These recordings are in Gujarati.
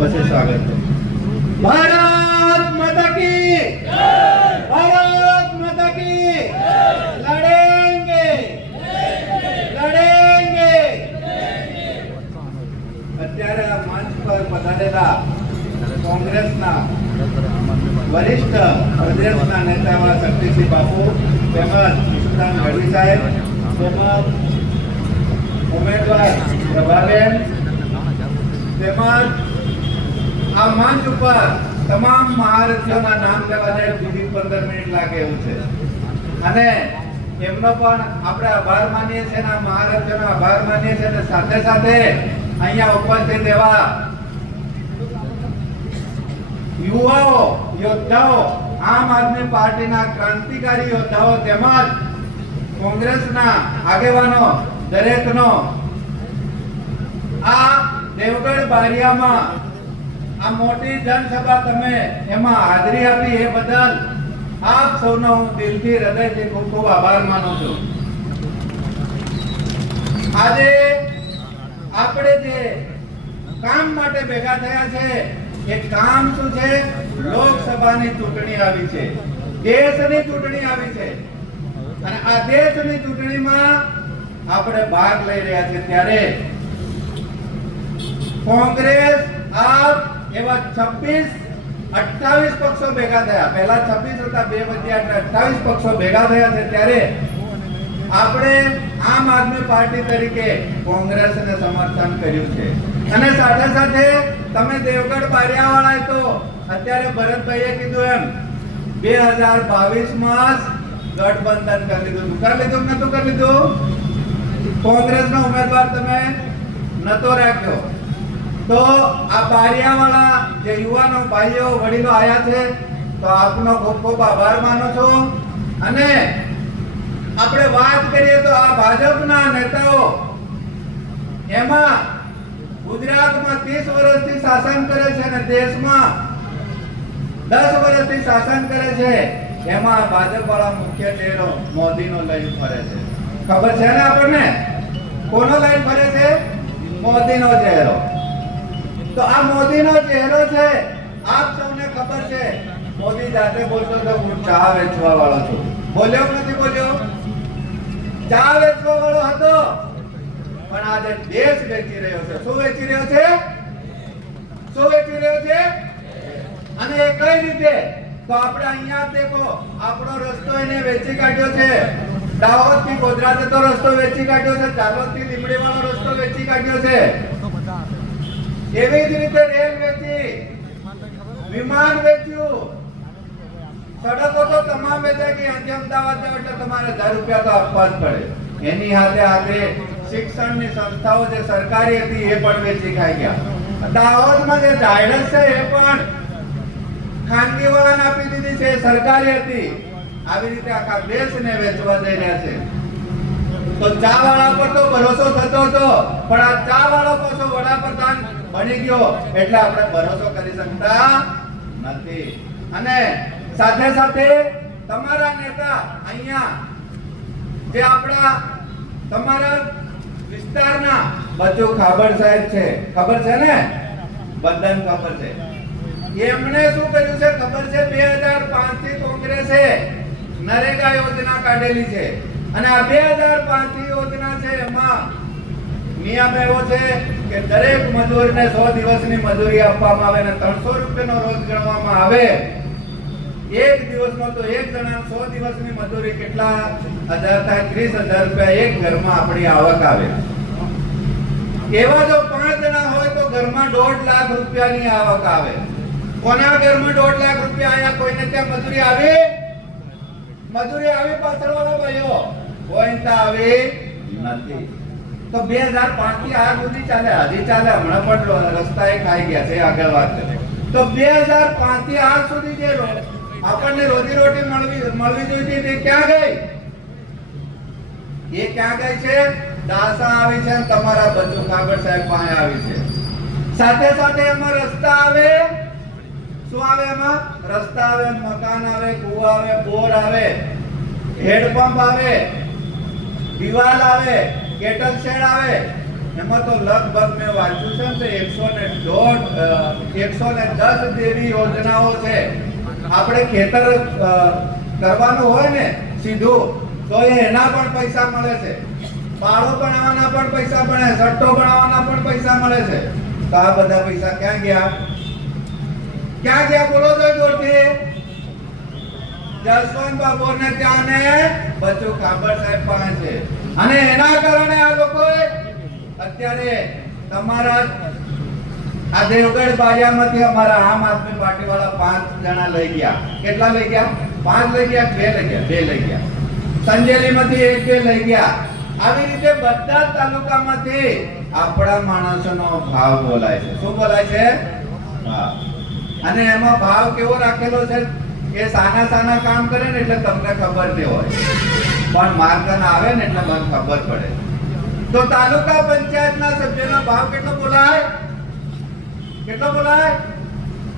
પછી સ્વાગત છે। ભારત માતા કી જય, ભારત માતા કી જય, લડેંગે લડેંગે। અત્યારે આ મંચ પર પધારેલા કોંગ્રેસના વરિષ્ઠ પ્રદેશના નેતા એવા શક્તિસિંહ બાપુ તેમજ ઈશુદાન ગઢવી સાહેબ તેમજ ઉમેદવાર પ્રભાબેન તેમજ આ મંચ ઉપર તમામ મહારથીઓના નામ લેવા જાય સુધી 15 મિનિટ લાગે એવું છે અને એમનો પણ આપણે આભાર માનીએ છીએ અને મહારથીઓનો આભાર માનીએ છીએ અને સાથે સાથે અહીંયા ઉપસ્થિત એવા યુવાઓ યોદ્ધાઓ આમ આદમી પાર્ટીના ક્રાંતિકારી યોદ્ધાઓ તેમજ કોંગ્રેસના આગેવાનો દરેકનો આ દેવગઢ બારિયામાં આ મોટી જનસભા તમે એમાં હાજરી આપી એ બદલ આપ સૌનો હું દિલથી હૃદયથી ખૂબ ખૂબ આભાર માનું છું। આજે આપણે જે કામ માટે ભેગા થયા છે એ કામ શું છે? લોકસભાની ચૂંટણી આવી છે, દેશની ચૂંટણી આવી છે અને આ દેશની ચૂંટણીમાં આપણે ભાગ લઈ રહ્યા છીએ ત્યારે કોંગ્રેસ આપ એવા 28 પક્ષો ભેગા થયા। પહેલા 26 હતા, 2 વધ્યા એટલે 28 પક્ષો ભેગા થયા છે ત્યારે આપણે આમ આદમી પાર્ટી તરીકે કોંગ્રેસને સમર્થન કર્યું છે અને સાથે સાથે તમે દેવગઢ બારિયાવાળાએ તો અત્યારે ભરતભાઈએ કીધું એમ 2022 માં ગઠબંધન કરી લીધું નતું કરી લીધું? કોંગ્રેસનો ઉમેદવાર તમે નતો રાખ્યો તો આ બારિયાવાળા જે યુવાનો ભાઈઓ વડીલો આયા છે તો આપનો ખૂબ ખૂબ આભાર માનું છું અને આપણે વાત કરીએ તો આ ભાજપના નેતાઓ એમાં ગુજરાતમાં 30 વર્ષથી શાસન કરે છે અને દેશમાં 10 વર્ષથી શાસન કરે છે એમાં ભાજપ વાળા મુખ્ય ચહેરો મોદીનો લઈને ફરે છે। ખબર છે ને આપણને કોનો લઈને ફરે છે? મોદીનો ચહેરો। તો આ મોદીનો ચહેરો છે, આપ સૌને ખબર છે મોદી જાતે બોલતો તો હું ચા વેચવા વાળો છું, બોલ્યો નથી બોલ્યો? ચા વેચવા વાળો હતો પણ આજે દેશ વેચી રહ્યો છે। શું વેચી રહ્યો છે? શું વેચી રહ્યો છે? અને એ કઈ રીતે? તો આપણે અહીંયા દેખો આપણો રસ્તો એને વેચી કાઢ્યો છે, દાહોદ થી ગોધરા જતો રસ્તો વેચી કાઢ્યો છે, ચાલોદ થી લીમડી વાળો રસ્તો વેચી કાઢ્યો છે, એવી જ રીતે રેલ વેચી, વિમાન વેચ્યું, સડકો તો તમામ વેચાય કે અહીંથી અમદાવાદ જાવ એટલે તમારે 1000 રૂપિયા તો આપવા જ પડે। એની હાથે હાથે શિક્ષણની સંસ્થાઓ જે સરકારી હતી એ પણ વેચી ખાઈ ગયા। દાહોદમાં જે ઝાયડસ છે એ પણ ખાનગી વાળાને આપી દીધી છે, સરકારી હતી। આવી રીતે આખા દેશને વેચવા જઈ રહ્યા છે। તો ચા વાળા પર તો ભરોસો થતો હતો પણ આ ચા વાળો પાછો વડાપ્રધાન બની ગયો એટલે આપણે ભરોસો કરી શકતા નથી। અને સાથે સાથે તમારા નેતા અહીંયા જે આપણા તમારા વિસ્તારના બચુ ખાબર સાહેબ છે, ખબર છે ને? બધાને ખબર છે। એમણે શું કર્યું છે ખબર છે? 2005 થી કોંગ્રેસે નરેગા યોજના કાઢેલી છે અને આ 2005 થી યોજના છે એમાં નિયમ એવો છે કે દરેક મજૂરને 100 દિવસની મજૂરી આપવામાં આવે અને 300 રૂપિયાનો રોજ ગણવામાં આવે। એક દિવસનો તો એક જણા 100 દિવસની મજૂરી કેટલા હજાર થાય? 30,000 રૂપિયા એક ઘરમાં આપણી આવક આવે। એવા જો 5 જણા હોય તો ઘરમાં 1.5 લાખ રૂપિયાની આવક આવે। કોના ઘરમાં 1.5 લાખ રૂપિયા આયા? કોઈને ત્યાં મજૂરી આવી? મજૂરી આવી પાછળ વાળા ભાઈઓ? કોઈ ત્યાં આવી નથી। તો 2005 થી આ સુધી ચાલે, હજી ચાલે, હમણાં પણ રસ્તાએ ખાઈ ગયા છે, આગળ વાત કરે તો 2005 થી આજ સુધી જે આપણને રોજી રોટી મળવી જોઈએ તે ક્યાં ગઈ? એ ક્યાં ગઈ છે? દાસા આવી છે, તમારા બચુ ખાબર સાહેબ પાસે આવી છે। સાથે સાથે એમાં રસ્તા આવે, શું આવે એમાં? રસ્તા આવે, મકાન આવે, કુવા આવે, બોર આવે, હેડપંપ આવે, દિવાલ આવે, કેટલ શેડ આવે, એમાં તો લગભગ મેં વાંચ્યું છે ને 110 જેવી યોજનાઓ છે. આપણે ખેતર કરવાનું હોય ને સીધું તો એના પણ પૈસા મળે છે, પાળો બનાવવાના પણ પૈસા મળે, સટ્ટો બનાવવાના પણ પૈસા મળે છે. તો આ બધા પૈસા ક્યાં ગયા? ક્યાં ગયા બોલો તો જોરથી. જસવંત બાબુ ને ત્યાં ને બચ્ચુ ખાબર સાહેબ પાસે છે. અને એના કારણે આ લોકોએ અત્યારે તમારા આ દેવગઢ બારિયામાંથી અમારા આમ આદમી પાર્ટી વાળા 5 જણા લઈ ગયા. કેટલા લઈ ગયા? 5 લઈ ગયા, 2 લઈ ગયા. સંજેલીમાંથી 1-2 લઈ ગયા. આવી રીતે બધા તાલુકામાંથી આપણા માણસોનો ભાવ બોલાય છે. શું બોલાય છે? ભાવ. અને એમાં ભાવ કેવો રાખેલો છે કે સાના કામ કરે ને એટલે તમને ખબર નહીં હોય, પણ માર્કન આવે ને એટલે મને ખબર પડે. તો તાલુકા પંચાયતના સભ્યનો ભાવ કેટલો બોલાય? કેટલો બોલાય?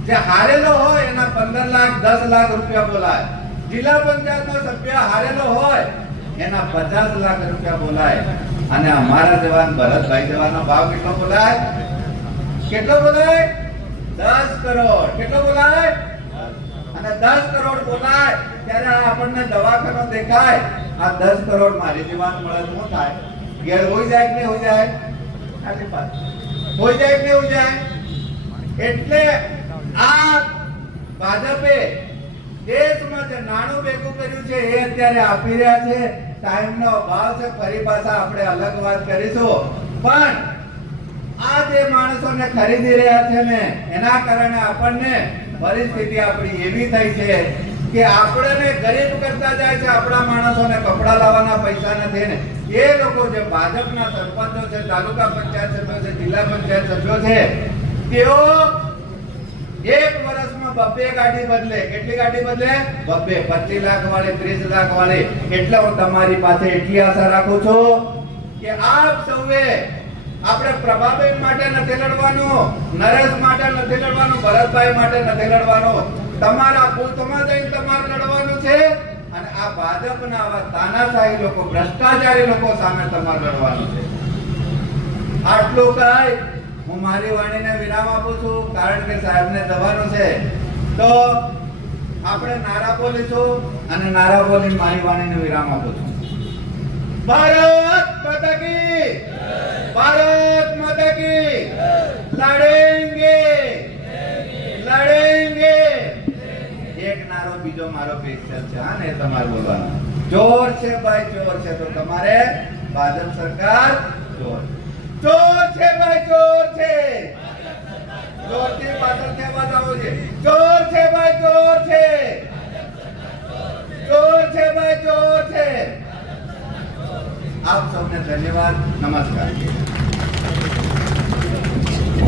જે હારેલો હોય એના 15 લાખ 10 લાખ રૂપિયા બોલાય. જિલ્લા પંચાયતનો સભ્ય હારેલો હોય એના 50 લાખ રૂપિયા બોલાય. અને અમારા જવાન ભરતભાઈ જવાનો ભાવ કેટલો બોલાય? કેટલો બોલાય? 10 કરોડ. કેટલો બોલાય? અને 10 કરોડ બોલાય ત્યારે આપણને દવાખાનો દેખાય. આ 10 કરોડ મારી જીવાન મળે શું થાય? ઘેર હોઈ જાય કે નહીં હોઈ જાય? આટલી વાત હોઈ જાય કે નહીં હોઈ જાય? એટલે આ ભાજપે દેશમાં જે નાણું ભેગું કર્યું છે એ અત્યારે આપી રહ્યા છે. ટાઈમનો અભાવ છે, ફરી પાછા આપણે અલગ વાત કરીશું. પણ આ જે માણસોને ખરીદી રહ્યા છે ને એના કારણે આપણને પરિસ્થિતિ આપણી એવી થઈ છે કે આપણને ગરીબ કરતા જાય છે. આપણા માણસોને કપડા લાવવાના પૈસા નથી ને એ લોકો જે ભાજપના સરપંચો છે, તાલુકા પંચાયત સભ્યો છે, જિલ્લા પંચાયત સભ્યો છે, તેઓ એક વર્ષમાં 2 ગાડી બદલે. કેટલી ગાડી બદલે? 2. 25 લાખ વાળી, 30 લાખ વાળી. એટલે હું તમારી પાસે એટલી આશા રાખું છું કે આપ સૌએ આપણે પ્રભાબેન માટે નથી લડવાનું, નરેશ માટે નથી લડવાનું, ભરતભાઈ માટે નથી લડવાનું. તમારા બૂથમાં જઈને તમારે લડવાનું છે. અને આ ભાજપના આવા તાનાશાહી લોકો, ભ્રષ્ટાચારી લોકો સામે તમારે લડવાનું છે. આટલું કહી હું મારી વાણીને વિરામ આપું છું, કારણ કે સાહેબને જવાનું છે. તો આપણે નારા બોલીશું અને નારા બોલીને મારી વાણીને વિરામ આપું છું. ભારત માતા કી, ભારત માતા કી, લડેંગે લડેંગે. એક નારો બીજો મારો સ્પેશિયલ છે. હા ને તમારે બોલવાનું. ચોર છે ભાઈ, ચોર છે તો તમારે ભાજપ સરકાર ચોર. ચોર છે ભાઈ, ચોર છે. ચોરથી પાછળ કહેવા જાવ છે. ચોર છે ભાઈ, ચોર છે. ચોર છે ભાઈ, ચોર છે. આપ સૌને ધન્યવાદ. નમસ્કાર.